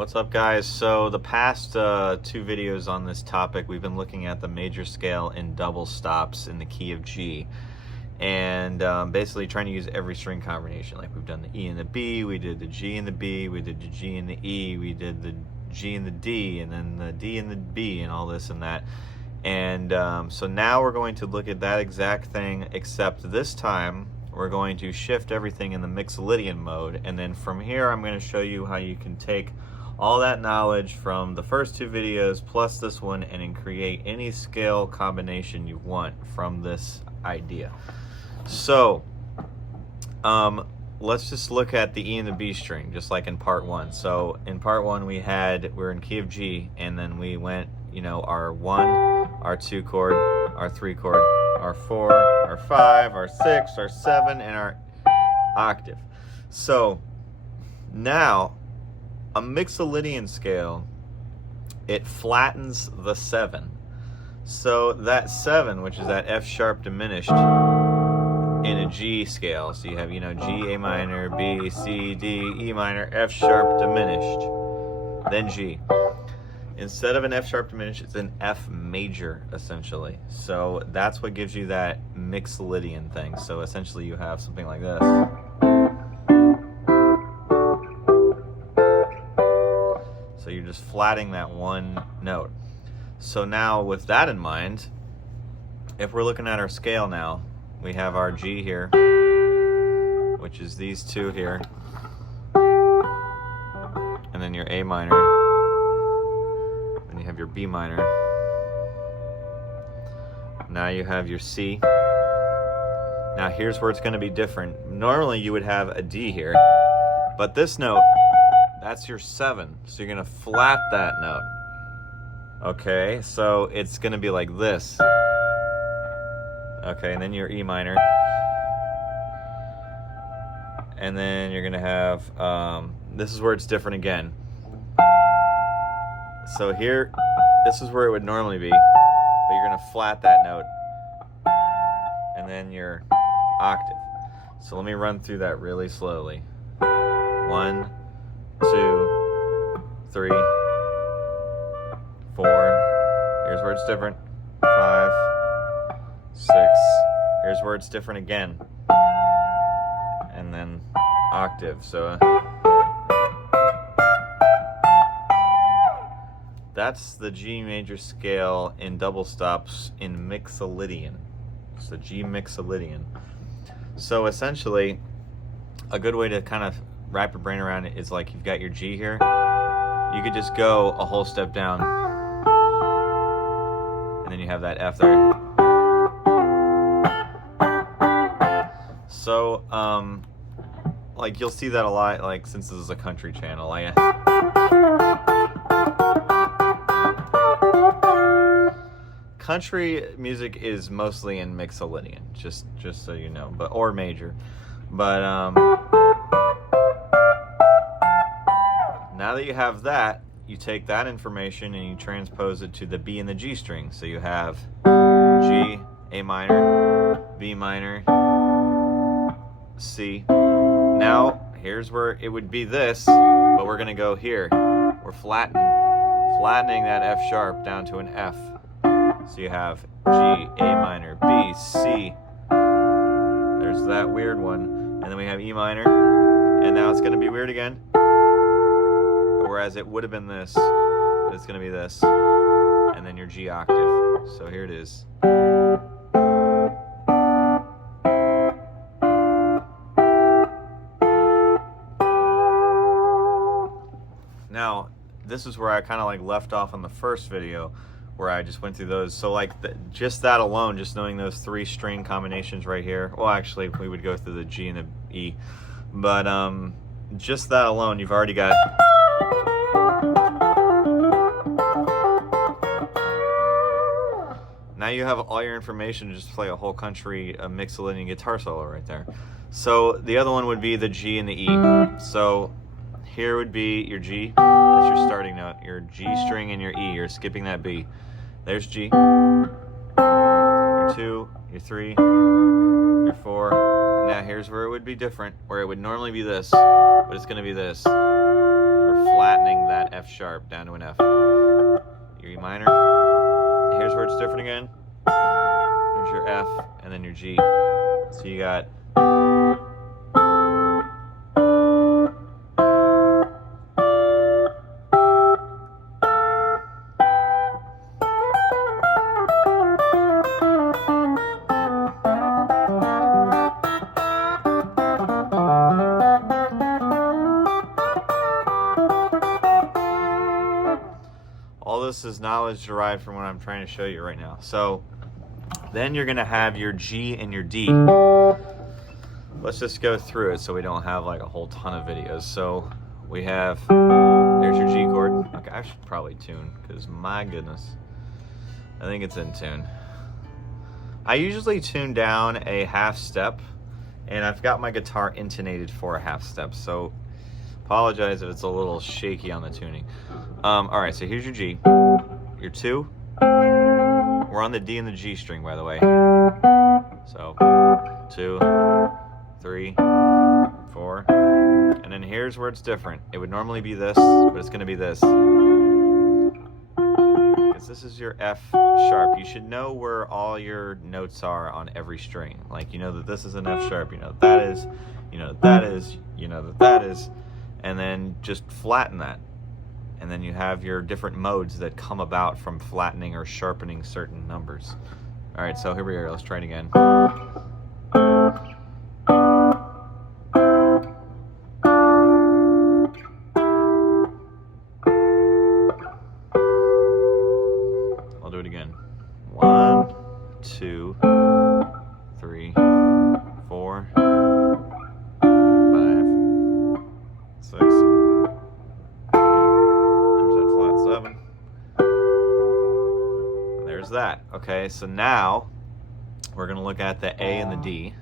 What's up, guys? So the past two videos on this topic, we've been looking at the major scale in double stops in the key of G, and basically trying to use every string combination. Like we've done the E and the B, we did the G and the B, we did the G and the E, we did the G and the D, and then the D and the B, and all this and that. And so now we're going to look at that exact thing, except this time we're going to shift everything in the Mixolydian mode, and then from here I'm going to show you how you can take all that knowledge from the first two videos plus this one and then create any scale combination you want from this idea. So let's just look at the E and the B string, just like in part one. So in part one we're in key of G, and then we went, you know, our 1, our 2 chord, our 3 chord, our 4, our 5, our 6, our 7, and our octave. So now a Mixolydian scale, it flattens the 7. So that 7, which is that F sharp diminished in a G scale, so you have, you know, G, A minor, B, C, D, E minor, F sharp diminished, then G. Instead of an F sharp diminished, it's an F major, essentially. So that's what gives you that Mixolydian thing. So essentially you have something like this. So you're just flatting that one note. So now with that in mind, if we're looking at our scale now, we have our G here, which is these two here, and then your A minor, then you have your B minor, now you have your C. Now here's where it's going to be different. Normally you would have a D here, but this note, that's your 7, so you're going to flat that note. Okay, so it's going to be like this. Okay, and then your E minor. And then you're going to have, this is where it's different again. So here, this is where it would normally be, but you're going to flat that note. And then your octave. So let me run through that really slowly. 1, 2, 3, 4. Here's where it's different. 5, 6. Here's where it's different again. And then octave. So that's the G major scale in double stops in Mixolydian. So G Mixolydian. So essentially, a good way to kind of wrap your brain around it is like you've got your G here. You could just go a whole step down, and then you have that F there. So, like you'll see that a lot, like since this is a country channel. Country music is mostly in Mixolydian, just so you know, but or major. But now that you have that, you take that information and you transpose it to the B and the G string. So you have G, A minor, B minor, C. Now, here's where it would be this, but we're gonna go here. We're flattening that F sharp down to an F. So you have G, A minor, B, C. There's that weird one. And then we have E minor. And now it's gonna be weird again. Whereas it would have been this, but it's going to be this, and then your G octave. So here it is. Now, this is where I kind of like left off on the first video, where I just went through those. So like just that alone, just knowing those 3 string combinations right here. Well, actually, we would go through the G and the E, but just that alone, you've already got. Now you have all your information to just play a whole country Mixolydian guitar solo right there. So the other one would be the G and the E. So here would be your G, that's your starting note, your G string and your E, you're skipping that B. There's G, your 2, your 3, your 4. Now here's where it would be different, where it would normally be this, but it's going to be this. We're flattening flattening that F sharp down to an F. Your E minor. Here's where it's different again. Here's your F, and then your G. So you got all this is knowledge derived from what I'm trying to show you right now. So then you're gonna have your G and your D. Let's just go through it so we don't have like a whole ton of videos. So we have, there's your G chord. Okay, I should probably tune, because my goodness, I think it's in tune. I usually tune down a half step, and I've got my guitar intonated for a half step, so apologize if it's a little shaky on the tuning. All right, so here's your G, your 2. We're on the D and the G string, by the way. So 2, 3, 4, and then here's where it's different. It would normally be this, but it's gonna be this. Because this is your F sharp. You should know where all your notes are on every string. Like, you know that this is an F sharp, you know that is, you know that is, you know that that is, and then just flatten that. And then you have your different modes that come about from flattening or sharpening certain numbers. All right, so here we are. Let's try it again. I'll do it again. 1, 2, 3, 4, 5, 6. That. Okay, so now we're gonna look at the A and the D.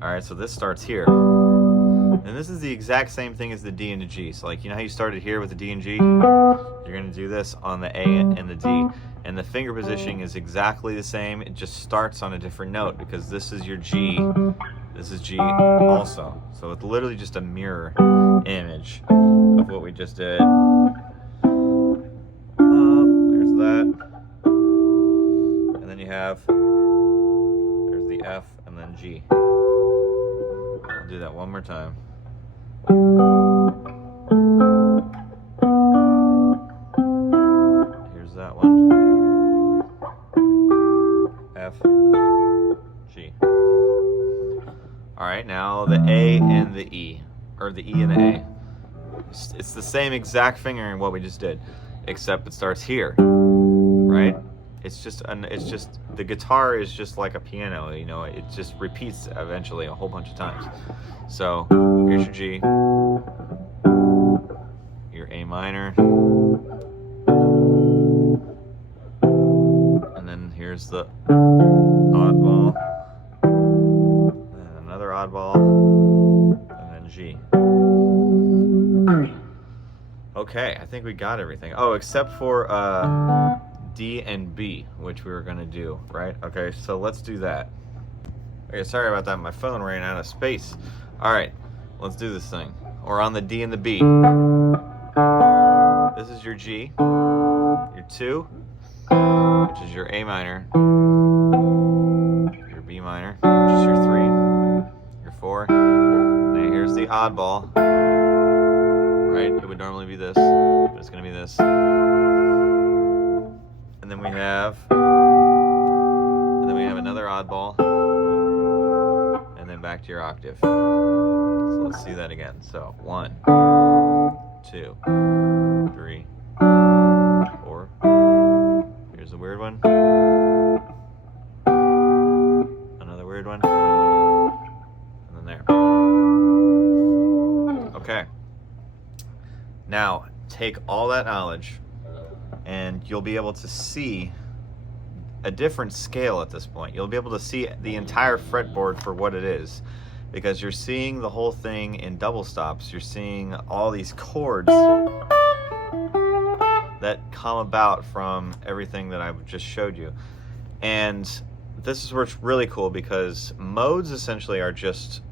All right, so this starts here, and this is the exact same thing as the D and the G. So like, you know how you started here with the D and G, you're gonna do this on the A and the D, and the finger positioning is exactly the same. It just starts on a different note, because this is your G, this is G also. So it's literally just a mirror image of what we just did. There's that. You have, there's the F and then G. I'll do that one more time. Here's that one. F, G. All right, now the A and the E, or the E and the A. It's the same exact fingering what we just did, except it starts here, right? It's just the guitar is just like a piano, you know, it just repeats eventually a whole bunch of times. So here's your G, your A minor, and then here's the oddball, and another oddball, and then G. Okay, I think we got everything. Oh, except for D and B, which we were gonna do, right? Okay, so let's do that. Okay, sorry about that, my phone ran out of space. All right, let's do this thing. We're on the D and the B. This is your G, your 2, which is your A minor, your B minor, which is your 3, your 4, and here's the oddball, right? It would normally be this, but it's gonna be this. And then we have another oddball, and then back to your octave. So let's see that again. So 1, 2, 3, 4. Here's a weird one. Another weird one. And then there. Okay. Now, take all that knowledge, and you'll be able to see a different scale at this point. You'll be able to see the entire fretboard for what it is, because you're seeing the whole thing in double stops. You're seeing all these chords that come about from everything that I've just showed you. And this is where it's really cool, because modes essentially are just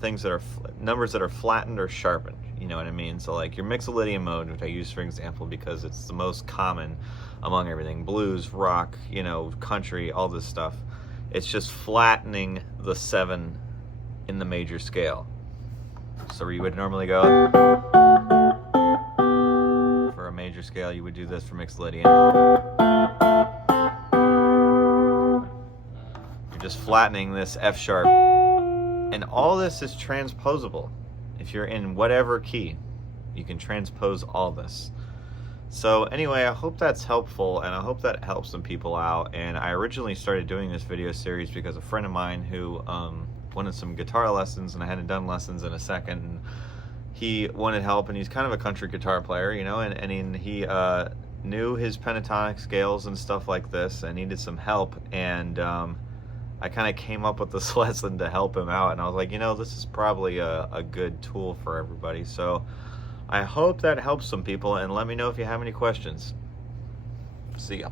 things that are numbers that are flattened or sharpened. You know what I mean? So like your Mixolydian mode, which I use for example because it's the most common among everything, blues, rock, you know, country, all this stuff. It's just flattening the 7 in the major scale. So where you would normally go for a major scale, you would do this for Mixolydian. You're just flattening this F sharp. And all this is transposable. If you're in whatever key, you can transpose all this. So anyway, I hope that's helpful, and I hope that helps some people out. And I originally started doing this video series because a friend of mine who wanted some guitar lessons, and I hadn't done lessons in a second, and he wanted help, and he's kind of a country guitar player, you know, and he knew his pentatonic scales and stuff like this and needed some help. And I kind of came up with this lesson to help him out, and I was like, you know, this is probably a good tool for everybody. So I hope that helps some people, and let me know if you have any questions. See ya.